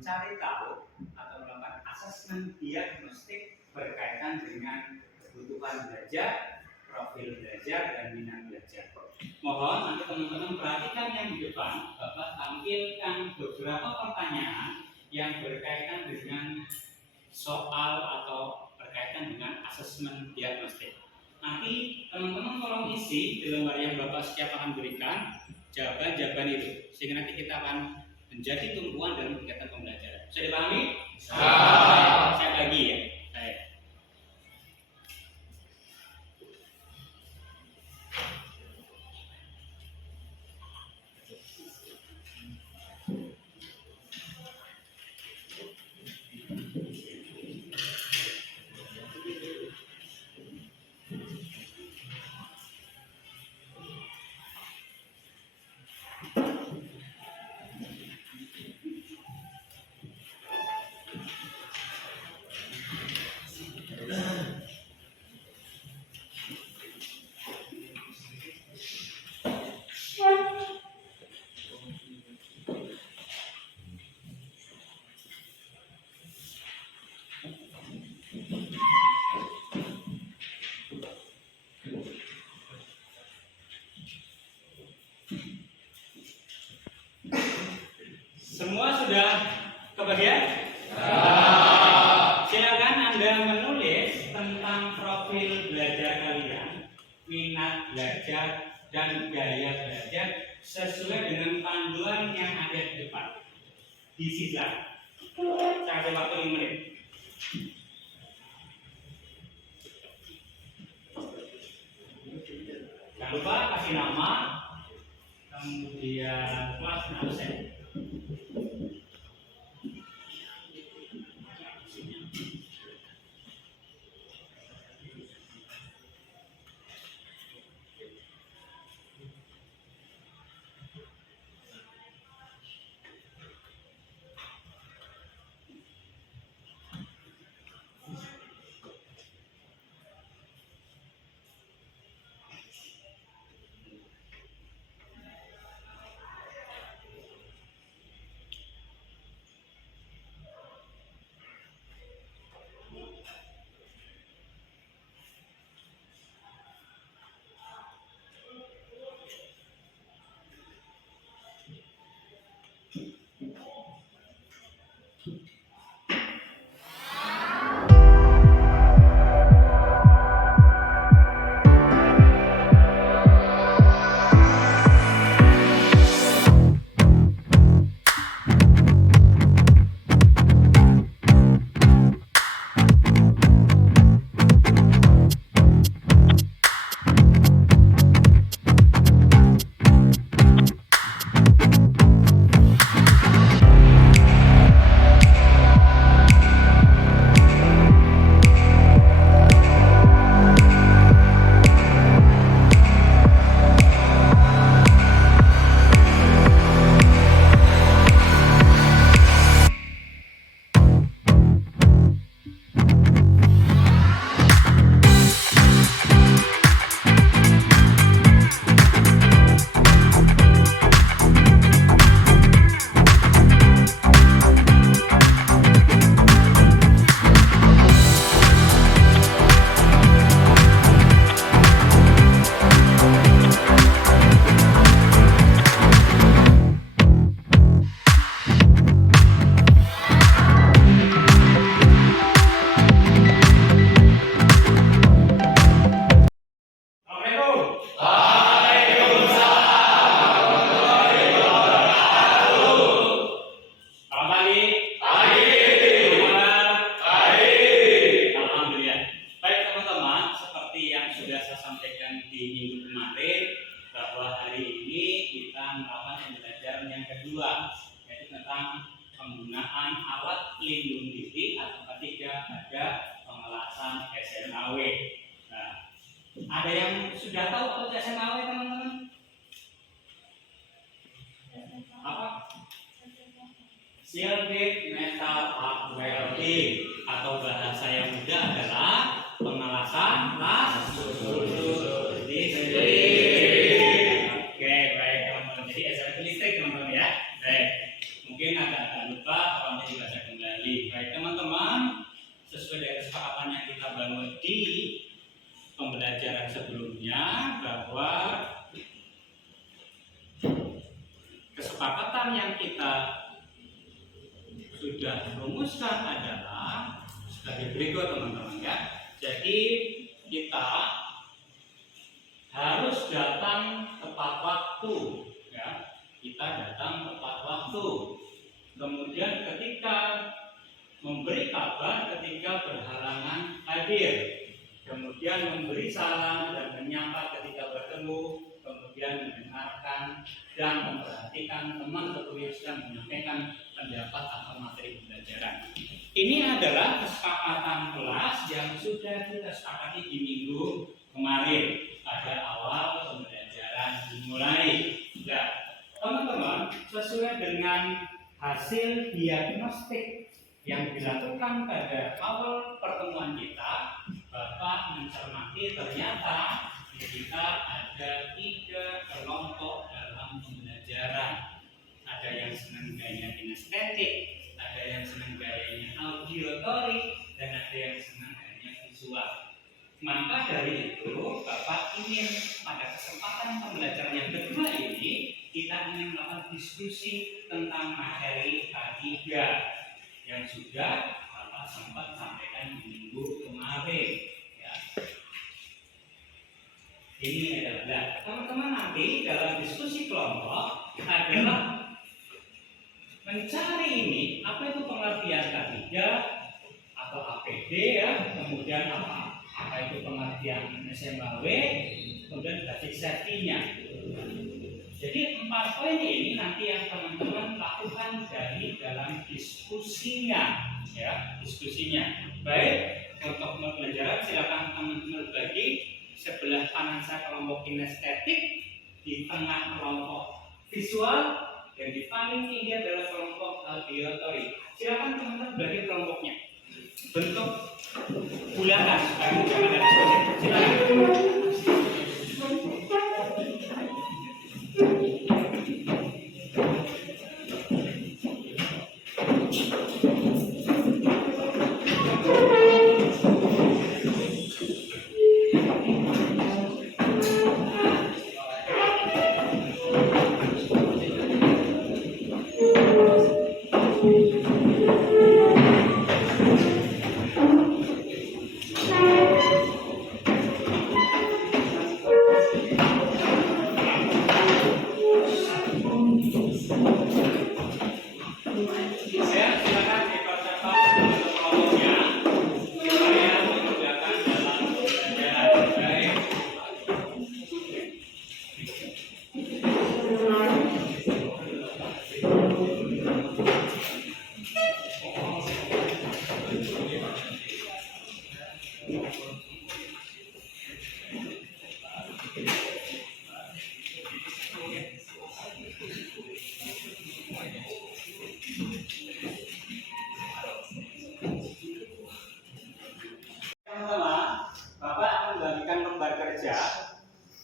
mencari tahu atau melakukan asesmen diagnostik berkaitan dengan kebutuhan belajar, profil belajar, dan minat belajar. Mohon nanti teman-teman perhatikan yang di depan, Bapak tampilkan beberapa pertanyaan yang berkaitan dengan soal atau berkaitan dengan asesmen diagnostik. Nanti teman-teman tolong isi di lembar yang Bapak siap akan berikan jawaban-jawaban itu, sehingga nanti kita akan menjadi tumpuan dalam kegiatan pembelajaran. Bisa dipahami? Saya bagi ya. Baik. Semua sudah kebagian? Silakan Anda menulis tentang profil belajar kalian, minat belajar, dan gaya belajar sesuai dengan panduan yang ada di depan. Disita. Saya kasih waktu 5 menit. Jangan lupa kasih nama, kemudian kelas dan absen. Ada yang sudah tahu apa itu SMAW teman-teman? Apa? Shielded Metal Arc Welding, atau bahasa yang mudah adalah pengelasan las listrik. Oke, baik teman-teman. Jadi SMAW listrik teman-teman ya. Baik. Mungkin agak lupa orang jadi kembali. Baik teman-teman, sesuai dengan kesepakatan yang kita bangun di pembelajaran sebelumnya, bahwa kesepakatan yang kita sudah rumuskan adalah sebagai berikut teman-teman ya. Jadi kita harus datang tepat waktu ya. Kita datang tepat waktu. Kemudian ketika memberi kabar ketika berhalangan hadir. Kemudian memberi salam dan menyapa ketika bertemu. Kemudian mendengarkan dan memperhatikan teman atau yang sedang menyampaikan pendapat atau materi pembelajaran. Ini adalah kesepakatan kelas yang sudah kita sepakati di minggu kemarin pada awal pembelajaran dimulai. Nah, teman-teman, sesuai dengan hasil diagnostik yang dilakukan pada awal pertemuan kita, Bapak mencermati ternyata kita ada 3 kelompok dalam pembelajaran. Ada yang senang gaya kinestetik, ada yang senang gayanya auditory, dan ada yang senang gayanya visual. Maka dari itu, Bapak ingin pada kesempatan pembelajaran yang kedua ini, kita ingin melakukan diskusi tentang materi K3 yang sudah Bapak sempat sampaikan di minggu kemarin. Ya. Ini adalah teman-teman nanti dalam diskusi kelompok adalah mencari ini apa itu pengertian K3 atau APD ya, kemudian apa itu pengertian SMAW, kemudian basic safety-nya. Jadi 4 poin ini nanti yang teman-teman lakukan dari dalam diskusinya, ya, diskusinya. Baik, untuk pembelajaran silakan teman-teman bagi sebelah kanan saya kelompok kinestetik, di tengah kelompok visual, dan di paling tinggi adalah kelompok auditory. Silakan teman-teman bagi kelompoknya bentuk bulanan supaya jangan ada sulit. Silakan.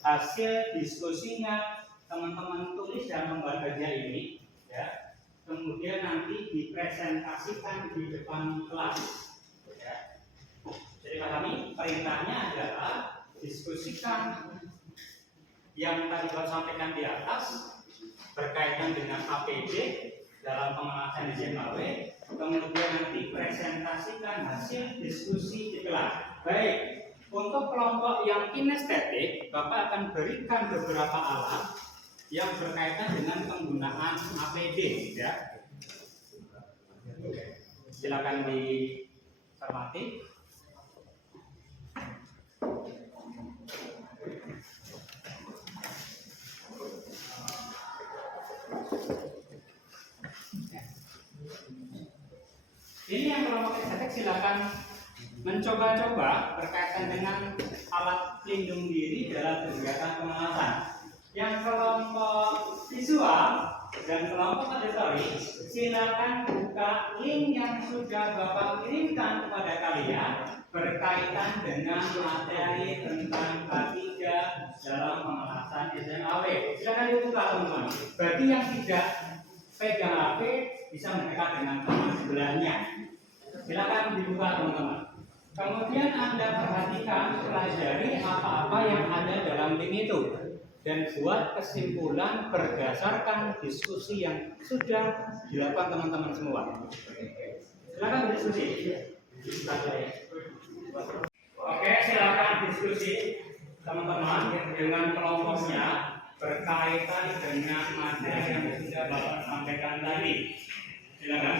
Hasil diskusinya teman-teman tulis dalam lembar kerja ini, ya. Kemudian nanti dipresentasikan di depan kelas, ya. Jadi pahami perintahnya adalah diskusikan yang tadi saya sampaikan di atas berkaitan dengan APD dalam pemanasan SMAW, kemudian nanti presentasikan hasil diskusi di kelas. Baik. Untuk kelompok yang kinestetik, Bapak akan berikan beberapa alat yang berkaitan dengan penggunaan APD, ya. Silakan dicermati. Ini yang kelompok kinestetik silakan mencoba-coba berkaitan dengan alat pelindung diri dalam kegiatan pemanasan. Yang kelompok visual dan kelompok auditory, silakan buka link yang sudah Bapak kirimkan kepada kalian berkaitan dengan materi tentang K3 dalam pemanasan SMAW. Silakan dibuka teman-teman. Bagi yang tidak pegang HP bisa mendekat dengan teman sebelahnya. Silakan dibuka teman-teman. Kemudian Anda perhatikan, pelajari apa-apa yang ada dalam link itu dan buat kesimpulan berdasarkan diskusi yang sudah dilakukan teman-teman semua. Silakan berdiskusi. Oke, silakan diskusi teman-teman dengan kelompoknya berkaitan dengan materi yang sudah Bapak sampaikan tadi. Silakan.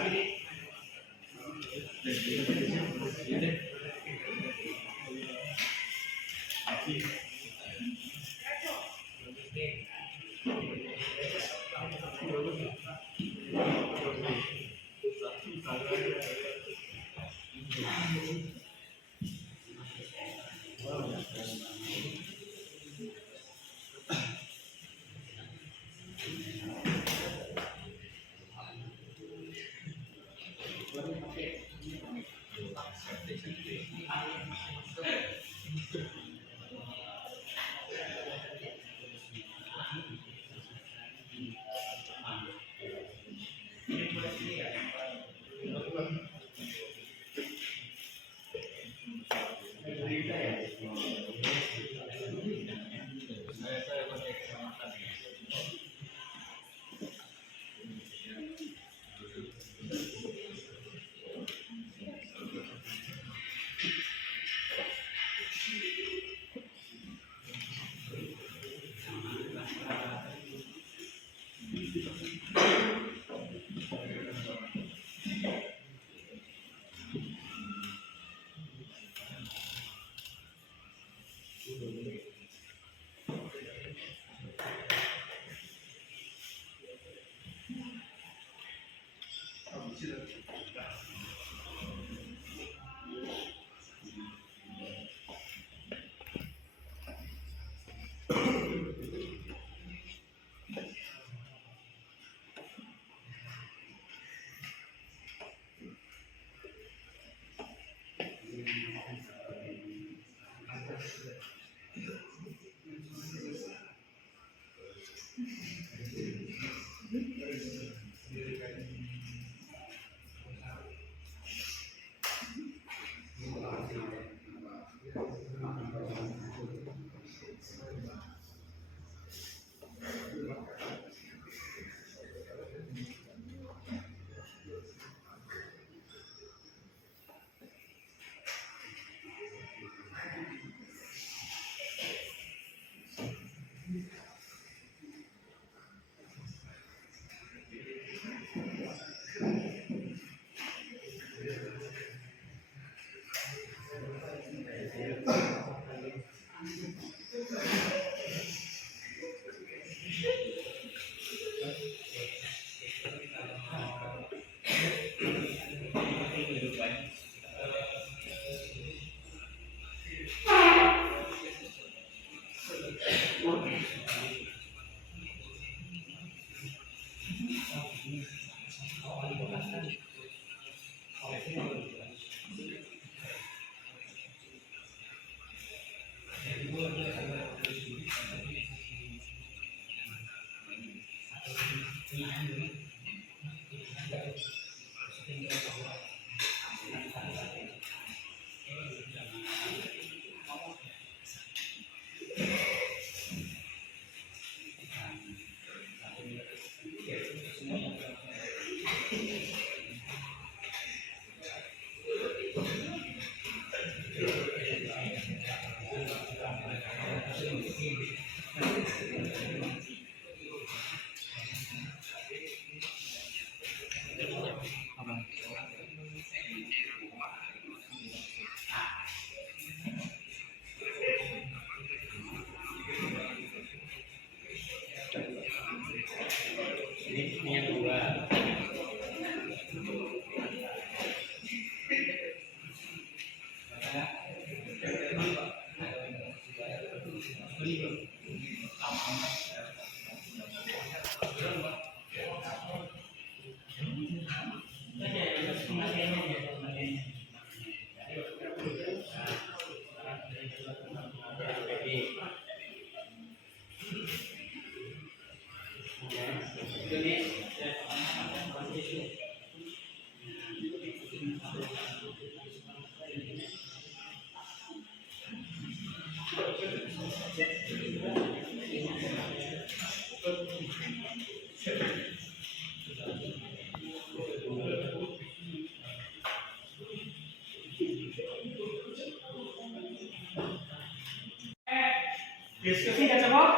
Diskusi sudah cukup?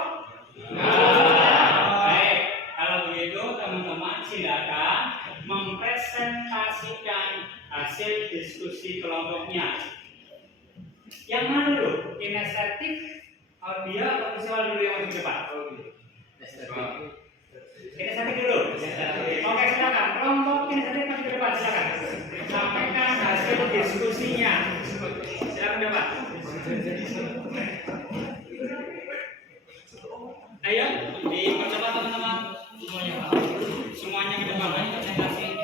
Baik, kalau begitu teman-teman silakan mempresentasikan hasil diskusi kelompoknya. Yang mana dulu? Kinestetik, audio, atau visual dulu yang di depan? Kinestetik dulu. Oke, silakan. Kelompok kinestetik masih di depan, silakan. Sampaikan hasil diskusinya. Silakan depan. Ayo, dipercepat teman-teman. Semuanya ke depan, presentasi.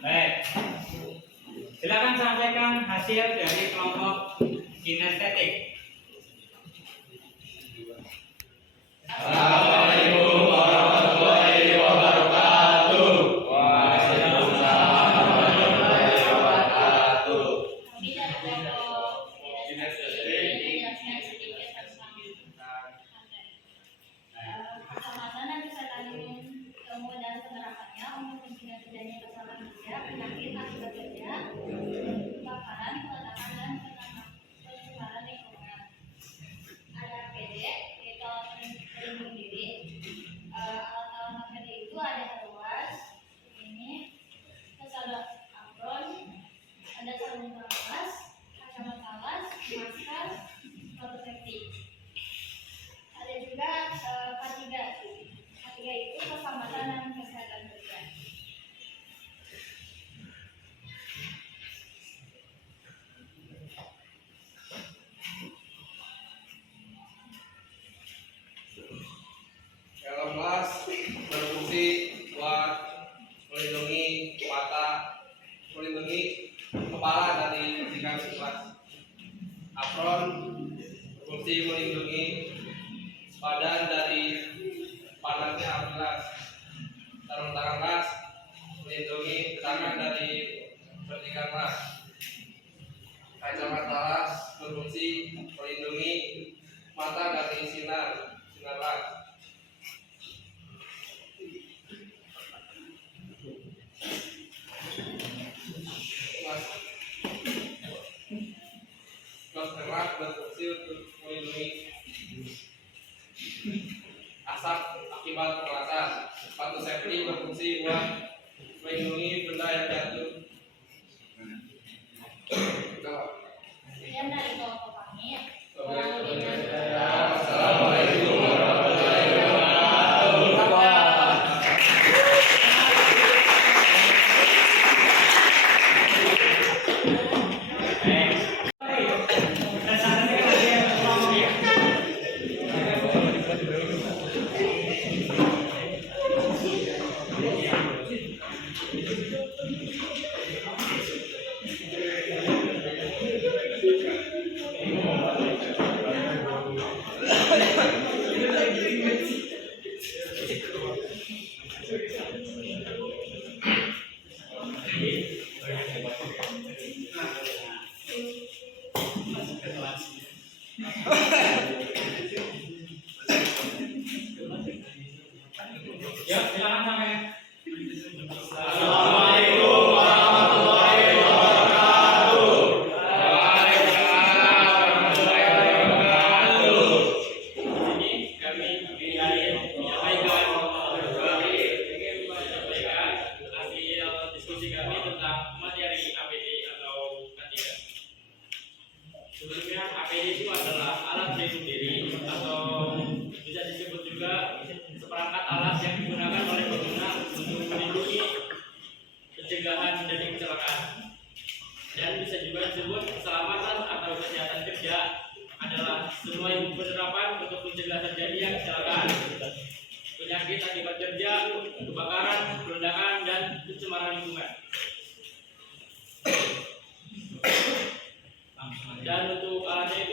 Baik, silakan sampaikan hasil dari kelompok kinestetik. Assalamualaikum warahmatullahi wabarakatuh. Waalaikumsalam warahmatullahi wabarakatuh. Kami dari kelompok kinestetik menjelaskan sedikit tentang kecamatan dan kesehatan ilmu dan penerapannya untuk mencegah terjadinya kesalahan kerja, penyakit akibat kerja, kebakaran, peletakan dan pencemaran lingkungan. Ada APD, yaitu alat pelindung diri. Alat-alat APD itu ada ruas, ini, terus ada apron, ada sarung tangan, kacamata las, masker, sepatu safety. Ada juga K3. K3 itu keselamatan dan kesehatan kerja. Helm las berfungsi buat melindungi mata, melindungi kepala dari bisikan stres. Apron berfungsi melindungi badan dari panasnya api las. Sarung tangan las melindungi tangan dari percikan las. Kacamata las berfungsi melindungi mata dari sinar las. Gas keras berfungsi untuk melindungi asap akibat pemanasan. Sepatu safety berfungsi buat melindungi benda yang jatuh. Sekian dari kelompok kami. Assalamualaikum warahmatullahi wabarakatuh. Ya, silakan sampai. Assalamualaikum warahmatullahi wabarakatuh. Waalaikumsalam warahmatullahi wabarakatuh. Ini kami ingin menyampaikan hasil diskusi kami tentang materi APD atau K3. Sebelumnya APD itu adalah alat pelindung diri atau bisa disebut juga seperangkat alat yang digunakan oleh pengguna sesuai penerapan untuk mencegah terjadinya kecelakaan, penyakit akibat kerja, kebakaran, peledakan, dan pencemaran lingkungan. Dan untuk alatnya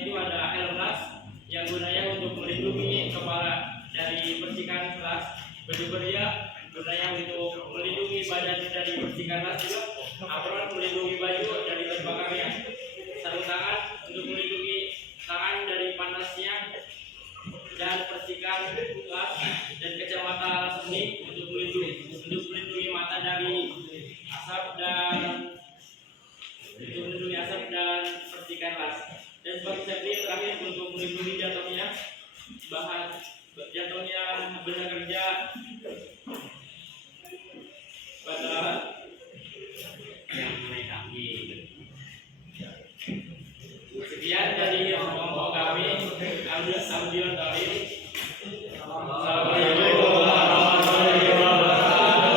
itu ada helm yang gunanya untuk melindungi kepala dari percikan keras, baju kerja gunanya untuk melindungi badan dari percikan keras juga, apron melindungi baju dari terbakarnya, sarung tangan untuk melindungi tangan dari panasnya dan percikan keras, dan kacamata seni untuk melindungi mata dari asap dan percikan keras. Dan sebagai safety terakhir untuk melindungi jatuhnya benda kerja pada yang melengkapi. Sekian dari kelompok kami audio tadi. Assalamualaikum warahmatullahi wabarakatuh.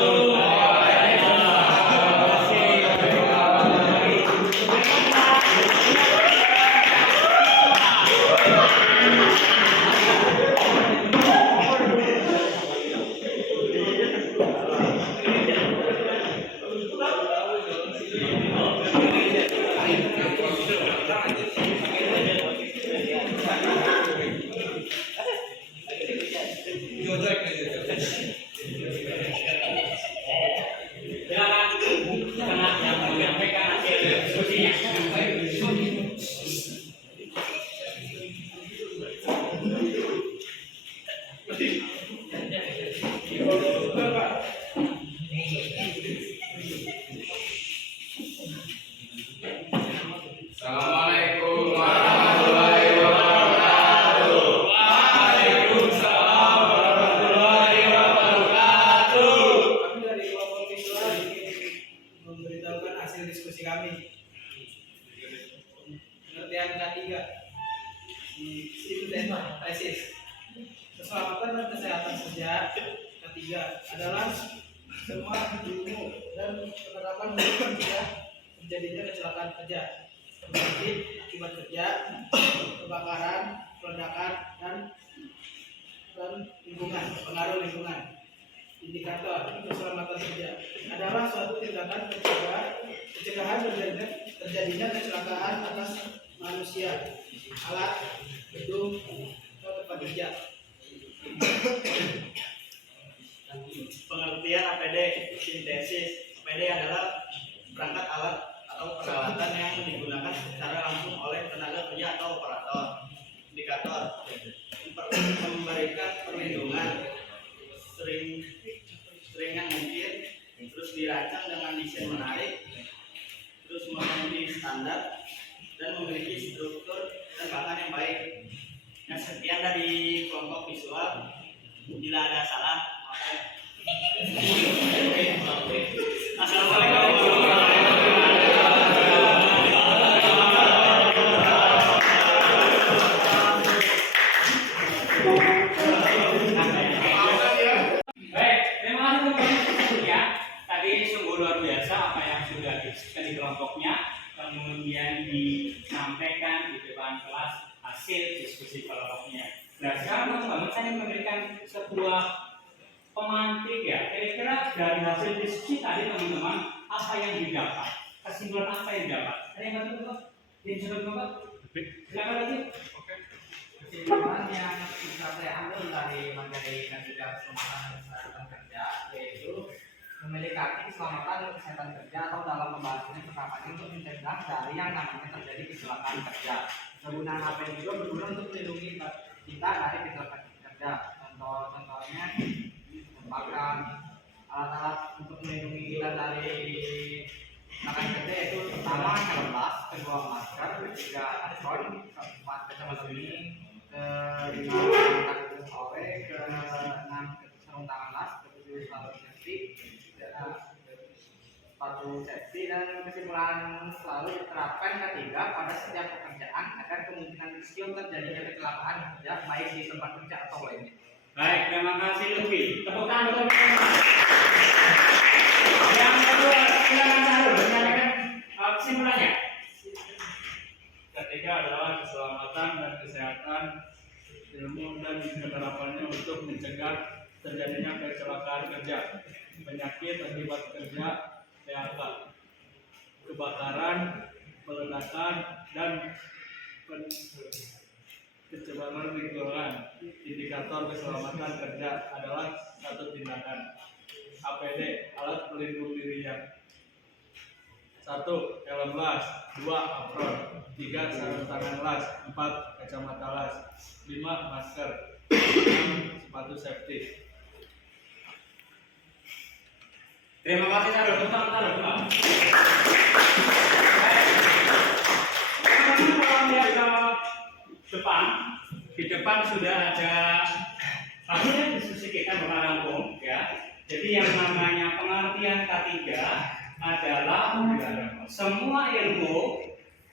Assalamualaikum warahmatullahi wabarakatuh. Waalaikumsalam warahmatullahi wabarakatuh. Kami dari kelompok visual ingin memberitahukan hasil diskusi kami. Pengertian K3 di STEM tema tesis. Keselamatan dan kesehatan kerja K3 adalah semua ilmu dan penerapan untuk mencegah terjadinya kecelakaan kerja, penyakit akibat kerja, kebakaran, peledakan, dan lingkungan, pengaruh lingkungan. Indikator keselamatan kerja adalah suatu tindakan pencegahan terjadinya kecelakaan atas manusia, alat, gedung, atau tempat kerja. Pengertian APD sintesis. APD adalah perangkat alat atau peralatan yang digunakan secara langsung oleh tenaga kerja atau operator. Indikator memberikan perlindungan seringan mungkin, terus dirancang dengan desain menarik, terus memenuhi standar dan memiliki struktur dan bahan yang baik. Nah, sekian dari kelompok visual. Bila ada salah, maaf. Assalamualaikum warahmatullahi Baik, terima kasih teman-teman ya. Tadi sungguh luar biasa apa yang sudah didiskusikan di kelompoknya, kemudian disampaikan di depan kelas hasil diskusi kelompoknya. Nah, sekarang teman-teman saya memberikan sebuah pemantik ya. Kira-kira dari hasil diskusi tadi teman-teman apa yang didapat? Kesimpulan apa yang didapat? Ada yang ngerti Bapak? Yang sudah Bapak? Silakan lagi. Kesimpulan yang bisa saya ambil dari materi K3 keselamatan dan kesehatan kerja yaitu memiliki keselamatan dan kesehatan kerja atau dalam pembahasannya pertama untuk mencegah dari yang namanya terjadi kecelakaan kerja. Penggunaan APD juga berguna untuk melindungi kita dari kecelakaan kerja. Contohnya merupakan alat-alat untuk melindungi kita dari kecelakaan kerja yaitu pertama helm, kedua masker, ketiga apron, keempat kacamata kuning, kelima kacamata sore, keenam sarung tangan las, ketujuh sepatu safety, dan kesimpulan selalu diterapkan ketiga pada setiap pekerjaan agar kemungkinan kecil terjadinya kecelakaan kerja baik di tempat kerja atau lainnya. Baik, terima kasih Lutfi. Tepuk tangan untuk teman-teman. Yang kedua, silakan Sarul menyampaikan kesimpulannya. ketiga adalah keselamatan dan kesehatan ilmu dan penerapannya untuk mencegah terjadinya kecelakaan kerja, penyakit akibat kerja, PHK, kebakaran, peledakan, dan pencemaran lingkungan. Indikator keselamatan kerja adalah satu tindakan APD, alat pelindung dirinya. 1. Helm las, 2. Apron, 3. Sarung tangan las, 4. Kacamata las, 5. Masker, 6. Sepatu safety. Terima kasih saudara. Teman-teman kalau lihat ke depan, di depan sudah ada hasil diskusi kita berlangsung ya. Jadi yang namanya pengertian K3 adalah semua ilmu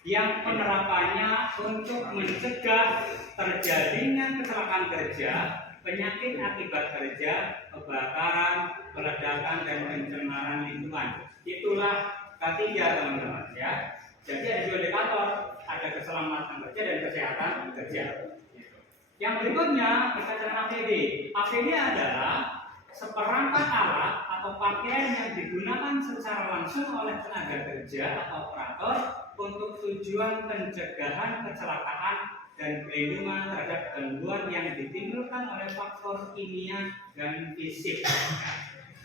yang penerapannya untuk mencegah terjadinya kecelakaan kerja, penyakit akibat kerja, kebakaran, peledakan, dan pencemaran lingkungan. Itulah K3 teman-teman ya. Jadi ada dua indikator, ada keselamatan kerja dan kesehatan kerja. Yang berikutnya berkaitan dengan APD. APD adalah seperangkat alat atau pakaian yang digunakan secara langsung oleh tenaga kerja atau operator untuk tujuan pencegahan kecelakaan dan perlindungan terhadap gangguan yang ditimbulkan oleh faktor kimia dan fisik.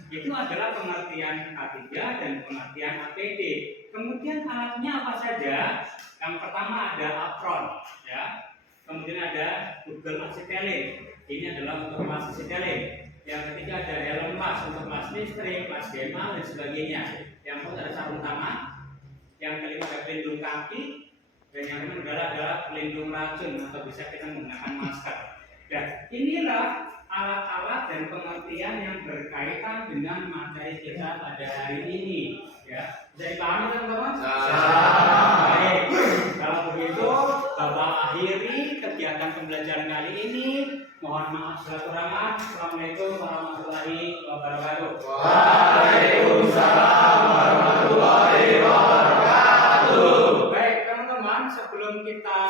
Itu adalah pengertian K3 dan pengertian APD. Kemudian alatnya apa saja? Yang pertama ada apron, ya. Kemudian ada Google Acetylene. Ini adalah untuk kelas acetylene. Yang ketiga ada helm las untuk kelas listrik, kelas GMA dan sebagainya. Yang keempat ada sarung tangan. Yang kelima ada pelindung kaki. Dan yang kelima adalah pelindung racun atau bisa kita menggunakan masker. Dan inilah alat-alat dan pengertian yang berkaitan dengan materi kita pada hari ini. Ya, bisa dipahami teman-teman? Baik. Kalau begitu, Bapak akhiri kegiatan pembelajaran kali ini. Mohon maaf segala kurangan. Assalamualaikum warahmatullahi wabarakatuh. Waalaikumsalam warahmatullahi wabarakatuh. Baik teman-teman, sebelum kita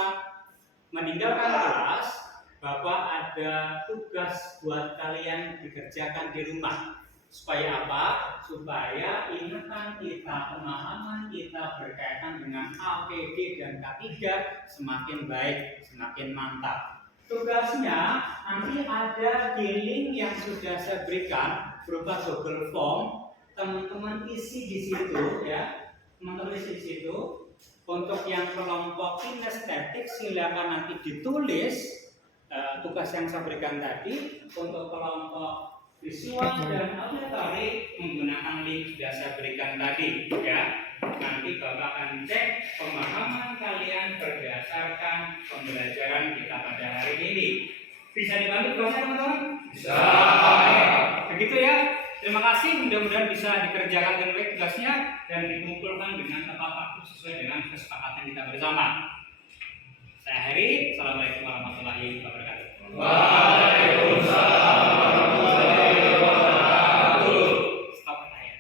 meninggalkan kelas, Bapak ada tugas buat kalian dikerjakan di rumah. Supaya apa? Supaya ingatan kita, pemahaman kita berkaitan dengan APD dan K3 semakin baik, semakin mantap. Tugasnya nanti ada di link yang sudah saya berikan berupa Google Form. Teman-teman isi di situ ya. Teman-teman isi di situ. Untuk yang kelompok kinestetik silakan nanti ditulis tugas yang saya berikan tadi. Untuk kelompok visual dan auditory menggunakan link sudah saya berikan tadi ya. Nanti Bapak akan cek pemahaman kalian berdasarkan pembelajaran kita pada hari ini. Bisa dibantu tugasnya teman-teman? Bisa. Begitu ya. Terima kasih. Mudah-mudahan bisa dikerjakan dengan baik tugasnya dan dikumpulkan dengan tepat waktu sesuai dengan kesepakatan kita bersama. Saya akhiri. Assalamualaikum warahmatullahi wabarakatuh. Waalaikumsalam warahmatullahi wabarakatuh. Stop saya.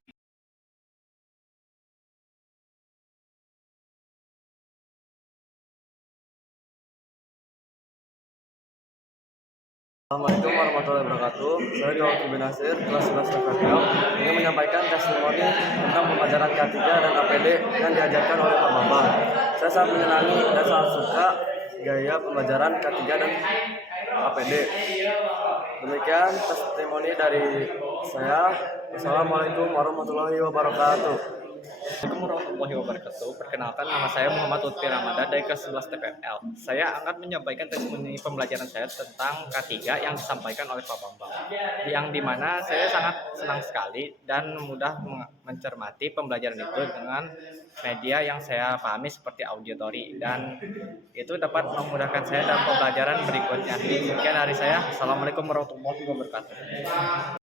Assalamualaikum warahmatullahi wabarakatuh. Saya Dr. bin Nasir, kelas 11 TPL, ingin menyampaikan testimoni tentang pembelajaran K3 dan APD yang diajarkan oleh Pak Bambang. Saya sangat menyenangi dan sangat suka gaya pembelajaran K3 dan APD. Demikian testimoni dari saya. Assalamualaikum warahmatullahi wabarakatuh. Assalamualaikum warahmatullahi wabarakatuh. Perkenalkan, nama saya Muhammad Lutfi Ramadan dari kelas 11 TPL. Saya akan menyampaikan testimoni pembelajaran saya tentang K3 yang disampaikan oleh Pak Bambang. Yang dimana saya sangat senang sekali dan mudah mencermati pembelajaran itu dengan media yang saya pahami seperti auditori, dan itu dapat memudahkan saya dalam pembelajaran berikutnya. Demikian dari saya. Assalamualaikum warahmatullahi wabarakatuh.